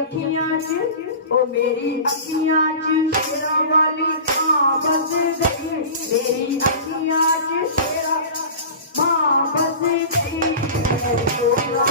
अखियां च ओ मेरी अखियां च शेरा वाली मां बस गई मेरी अखियां च शेरा मां बस गई सोना